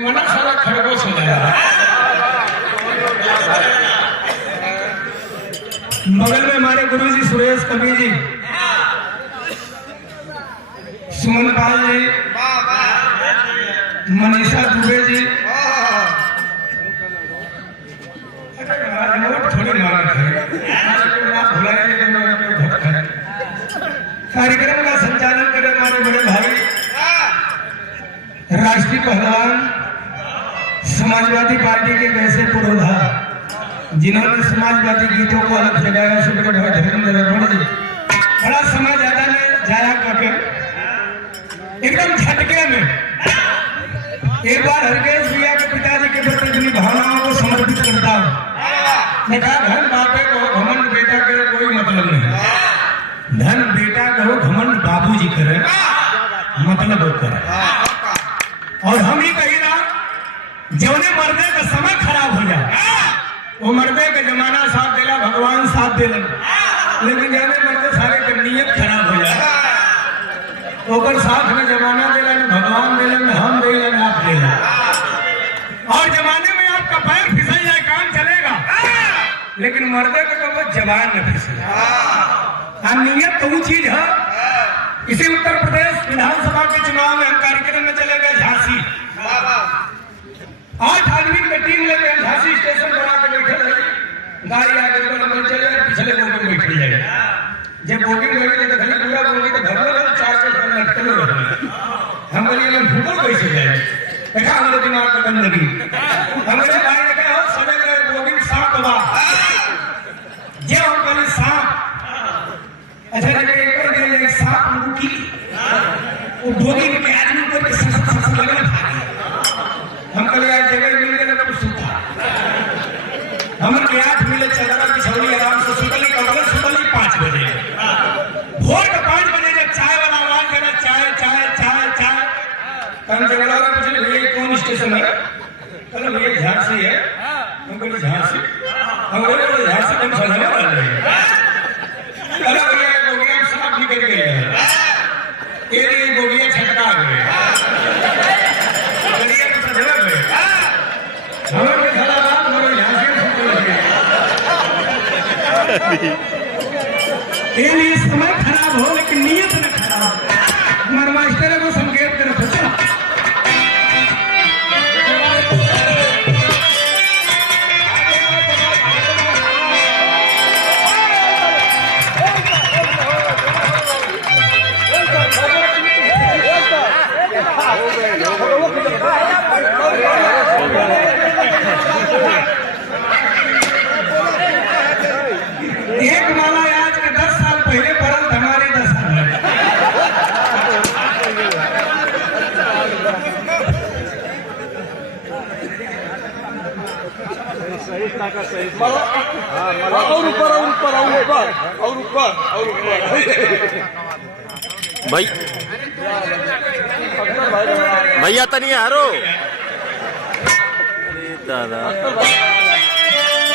मना सारा खरगोश हो जाएगा। बगल में हमारे गुरुजी सुरेश कवि जी, सुमन पाल जी, मनीषा दुबे जी, थोड़ी कार्यक्रम का संचालन करे हमारे बड़े भाई राष्ट्रीय पहलवान समाजवादी पार्टी के वैसे पुरोधा, जिन्होंने समाजवादी गीतों को अलग जगाया, धर्मेंद्र राठौड़ जी, बड़ा समय ज्यादा ने जाया करके एकदम झटके में एक बार हरकेश भैया के पिताजी के प्रति अपनी भावनाओं को समर्पित करता हूँ। मैं कहा धन बापे कहो घमंड बेटा करे कोई मतलब नहीं, धन बेटा कहो घमंड बाबूजी करे मतलब वो करे। और हम ही कही ना, जौने मर्दे का समय खराब हो जाए वो मर्दे का जमाना साथ देला, भगवान साथ देला, लेकिन जौने मर्दे सारे के नियत खराब हो जाए ओकर साथ में जमाना देला, न भगवान देला, न हम देला, न आप देला। और जमाने में आपका पैर फिसल जाए काम चलेगा, लेकिन मर्दे को तो वो जवान न फिसले। नियत तो वो चीज है। इसी उत्तर प्रदेश विधानसभा के चुनाव में हम कार्यक्रम में चले गए झांसी। 8 आदमी की टीम लेकर झांसी स्टेशन बना के बैठे रहे, गाड़ी आगे बढ़ चले, पिछले बोगी में बैठ जाए। जब बोगी में बैठे तो घड़ी पूरा बोगी तो घर में 4 से लटके रहे। हम बोलिए मैं भूगोल कैसे जाए, देखा हमारे दिमाग में गंदगी। हमारे भाई ने कहा समय में बोगी में सांप हुआ, ये हम बोले सांप, अच्छा जगह एक सांप रुकी, वो बोगी में आदमी को लगा। हम कल जगह मिल गए तो सूखा, हम 8 मिले चलना किशोरी आराम से सुतली कमरे सुतली 5 बजे, भोर के 5 बजे जब चाय वाला आवाज देना चाय चाय चाय चाय, हम जगह पूछे कौन स्टेशन है, मतलब ये झांसी है। हम बोले झांसी, हम बोले झांसी हम समझने वाले हैं। अरे भैया गोगिया सांप निकल गए, ये गोगिया छटका गए, गलिया में सजवा गए, हमारे खराब हमारे झांसी ये समय खराब हो लेकिन नियत न खराब। हमारे मास्टर को संकेत कर एक माला आज के 10 साल पहले पड़ल हमारे 10 साल और ऊपर भाई भैया तनी हारो दादा